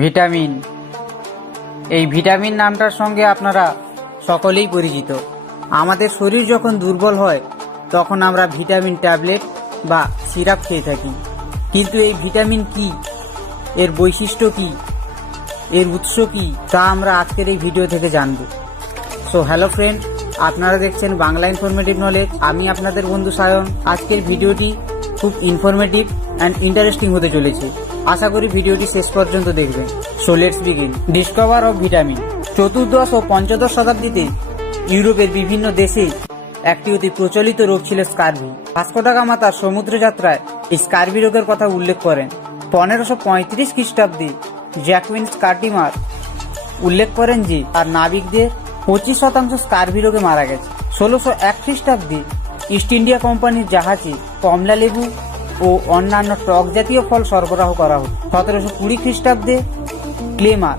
Vitamin. এই vitamin নামটার সঙ্গে আপনারা সকলেই পরিচিত। আমাদের শরীর যখন দুর্বল হয় তখন আমরা ভিটামিন ট্যাবলেট বা সিরাপ খেয়ে থাকি, কিন্তু এই ভিটামিন কি, এর বৈশিষ্ট্য কি, এর উৎস কি, তা আমরা আজকের এই ভিডিও থেকে জানব। সো হ্যালো ফ্রেন্ড, আপনারা দেখছেন বাংলা ইনফরমেটিভ নলেজ। আমি আপনাদের বন্ধু সায়ন। আজকের ভিডিওটি খুব ইনফরমেটিভ অ্যান্ড ইন্টারেস্টিং হতে চলেছে। আশা করি ভিডিওটি শেষ পর্যন্ত দেখবেন। So let's begin. Discover of vitamin. চতুর্দশ ও পঞ্চদশ শতাব্দীতে ইউরোপের বিভিন্ন দেশে একটি অতি প্রচলিত রোগ ছিল স্কারভি। ভাস্কো দা গামা তার সমুদ্র যাত্রায় এই স্কারভি রোগের কথা উল্লেখ করেন। 1535 খ্রিস্টাব্দে জ্যাকুইন স্কার্টিমার উল্লেখ করেন যে তার নাবিকদের 25% স্কারভি রোগে মারা গেছে। 1601 খ্রিস্টাব্দে ইস্ট ইন্ডিয়া কোম্পানির জাহাজে কমলা লেবু ও অন্যান্য টক জাতীয় ফল সরবরাহ করা হতো। 1720 খ্রিস্টাব্দে ক্লেমার,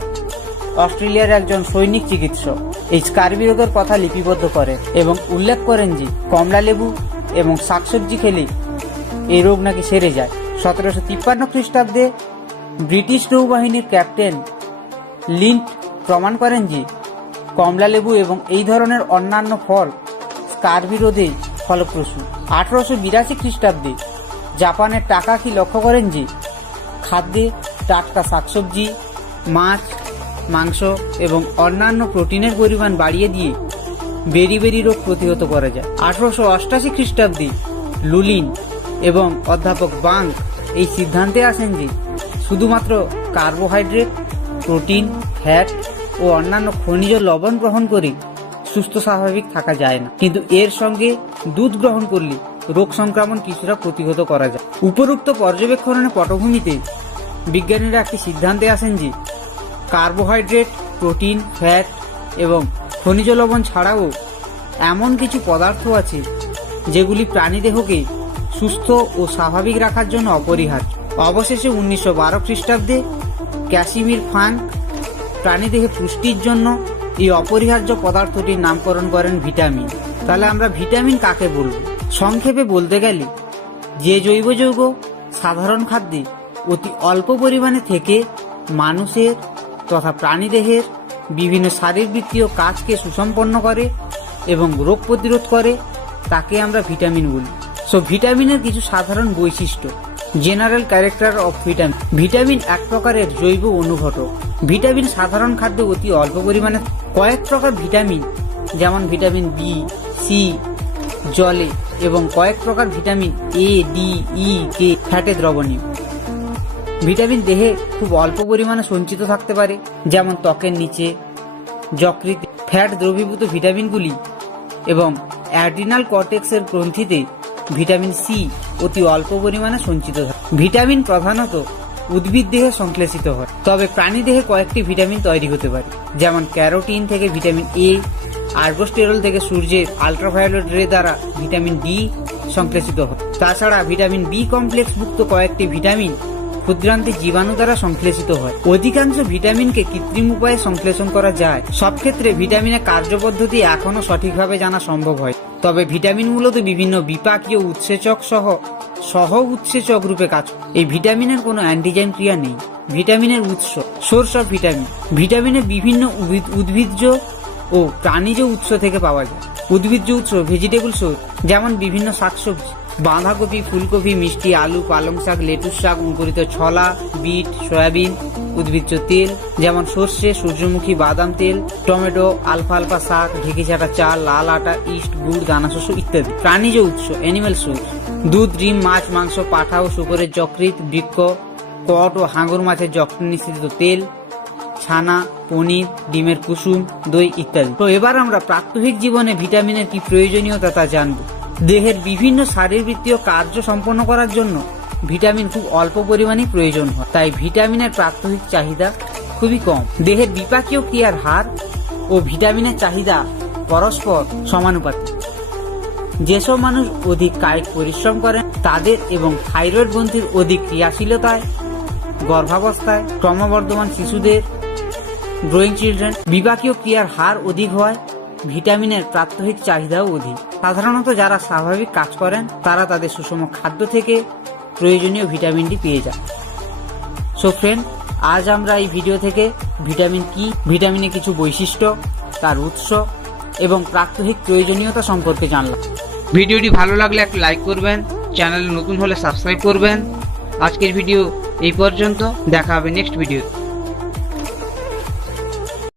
অস্ট্রেলিয়ার একজন সৈনিক চিকিৎসক, এই স্কারভি রোগের কথা লিপিবদ্ধ করেন এবং উল্লেখ করেন যে কমলা লেবু এবং শাকসবজি খেলে এই রোগ নাকি সেরে যায়। 1753 খ্রিস্টাব্দে ব্রিটিশ নৌবাহিনীর ক্যাপ্টেন লিন্ট প্রমাণ করেন যে কমলা লেবু এবং এই ধরনের অন্যান্য ফল স্কারভি রোধে ফলপ্রসূ। 1882 খ্রিস্টাব্দে জাপানের টাকাকি লক্ষ্য করেন যে খাদ্যে টাটকা শাকসবজি, মাছ, মাংস এবং অন্যান্য প্রোটিনের পরিমাণ বাড়িয়ে দিয়ে বেরি রোগ প্রতিহত করা যায়। 1888 খ্রিস্টাব্দে লুলিন এবং অধ্যাপক বাং এই সিদ্ধান্তে আসেন যে শুধুমাত্র কার্বোহাইড্রেট, প্রোটিন, ফ্যাট ও অন্যান্য খনিজ লবণ গ্রহণ করে সুস্থ স্বাভাবিক থাকা যায় না, কিন্তু এর সঙ্গে দুধ গ্রহণ করলে রোগ সংক্রমণ কিছুটা প্রতিহত করা যায়। উপরোক্ত পর্যবেক্ষণের পটভূমিতে বিজ্ঞানীরা একটি সিদ্ধান্তে আসেন যে কার্বোহাইড্রেট, প্রোটিন, ফ্যাট এবং খনিজ লবণ ছাড়াও এমন কিছু পদার্থ আছে যেগুলি প্রাণীদেহকে সুস্থ ও স্বাভাবিক রাখার জন্য অপরিহার্য। অবশেষে 1912 খ্রিস্টাব্দে ক্যাসিমির ফ্রাঙ্ক প্রাণীদেহে পুষ্টির জন্য এই অপরিহার্য পদার্থটির নামকরণ করেন ভিটামিন। তাহলে আমরা ভিটামিন কাকে বলবো? সংক্ষেপে বলতে গেলে যে জৈব যৌগ সাধারণ খাদ্যে অতি অল্প পরিমাণে থেকে মানুষের তথা প্রাণীদেহের বিভিন্ন শারীরবৃত্তীয় কাজকে সুসম্পন্ন করে এবং রোগ প্রতিরোধ করে, তাকে আমরা ভিটামিন বলি। সো ভিটামিনের কিছু সাধারণ বৈশিষ্ট্য। General character of vitamin. Vitamin এক প্রকারের জৈব অনুঘটক। ভিটামিন সাধারণ খাদ্যে অতি অল্প পরিমাণে। কয়েক প্রকার ভিটামিন যেমন ভিটামিন বি, সি জলে এবং কয়েক প্রকার ভিটামিন এ, ডি, ই, কে ফ্যাটে দ্রবণীয়। ভিটামিন দেহে খুব অল্প পরিমাণে সঞ্চিত থাকতে পারে, যেমন ত্বকের নিচে, যকৃতে। ফ্যাট দ্রবীভূত ভিটামিনগুলি এবং অ্যাড্রিনাল কর্টেক্সের গ্রন্থিতে ভিটামিন সি অতি অল্প পরিমাণে সঞ্চিত থাকে। ভিটামিন প্রধানত উদ্ভিদ দেহে সংশ্লেষিত হয়, তবে প্রাণী দেহে কয়েকটি ভিটামিন তৈরি হতে পারে, যেমন ক্যারোটিন থেকে ভিটামিন এ, আর্গোস্টেরল থেকে সূর্যের আল্ট্রাভায়োলেট রে দ্বারা ভিটামিন ডি সংশ্লেষিত হয়। তাছাড়া ভিটামিন বি কমপ্লেক্স যুক্ত কয়েকটি ভিটামিন ক্ষুদ্রান্তে জীবাণু দ্বারা সংশ্লেষিত হয়। অধিকাংশ ভিটামিনকে কৃত্রিম উপায়ে সংশ্লেষণ করা যায়। সব ক্ষেত্রে ভিটামিনের কার্যপদ্ধতি এখনো সঠিকভাবে জানা সম্ভব হয়, তবে ভিটামিন মূলত বিভিন্ন বিপাকীয় উৎসেচক সহ উৎসেচক রূপে কাজ করে। এই ভিটামিনের কোনো অ্যান্টিজেন ক্রিয়া নেই। ভিটামিনের উৎস। Source of vitamin. ভিটামিনের বিভিন্ন উদ্ভিজ্জ ও প্রাণীজ উৎস থেকে পাওয়া যায়। উদ্ভিজ্জ উৎস ভেজিটেবল সোর্স, যেমন বিভিন্ন শাকসবজি, বাঁধাকপি, ফুলকপি, মিষ্টি আলু, পালং শাক, লেটুস শাক, অঙ্কুরিত ছোলা, বিট, সয়াবিন। উদ্ভিজ্জ তেল, যেমন সর্ষে, সূর্যমুখী, বাদাম তেল, টমেটো, আলফালফা শাক, ঢেঁকি-ছাঁটা চাল, লাল আটা, ইস্ট, গুড়, দানাশস্য ইত্যাদি। প্রাণীজ উৎস অ্যানিমাল সোর্স, দুধ, ডিম, মাছ, মাংস, পাঠা ও শুকরের যকৃৎ, বৃক্ক, কট ও হাঙর মাছের যকৃৎ নিঃসৃত তেল, ছানা, পনির, ডিমের কুসুম, দই ইত্যাদি। তো এবার আমরা প্রাত্যহিক জীবনে ভিটামিনের কি প্রয়োজনীয়তা তা জানব। দেহের বিভিন্ন শারীরবৃত্তীয় কার্য সম্পন্ন করার জন্য ভিটামিন খুব অল্প পরিমাণেই প্রয়োজন হয়, তাই ভিটামিনের প্রাত্যহিক চাহিদা খুবই কম। দেহের বিপাকীয় ক্রিয়ার হার ও ভিটামিনের চাহিদা পরস্পর সমানুপাতিক। যেসব মানুষ অধিক কায়িক পরিশ্রম করেন তাদের এবং থাইরয়েড গ্রন্থির অধিক ক্রিয়াশীলতায়, গর্ভাবস্থায়, ক্রমবর্ধমান শিশুদের, গ্রোয়িং চিলড্রেন বিপাকীয় ক্রিয়ার হার অধিক হয়, ভিটামিনের প্রাত্যহিক চাহিদাও অধিক। সাধারণত যারা স্বাভাবিক কাজ করেন তারা তাদের সুষম খাদ্য থেকে প্রয়োজনীয় ভিটামিনটি পেয়ে যায়। সো ফ্রেন্ড, আজ আমরা এই ভিডিও থেকে ভিটামিন কি, ভিটামিনের কিছু বৈশিষ্ট্য, তার উৎস এবং প্রাত্যহিক প্রয়োজনীয়তা সম্পর্কে জানলাম। ভিডিওটি ভালো লাগলে একটা লাইক করবেন, চ্যানেলে নতুন হলে সাবস্ক্রাইব করবেন। আজকের ভিডিও এই পর্যন্ত, দেখা হবে নেক্সট ভিডিও।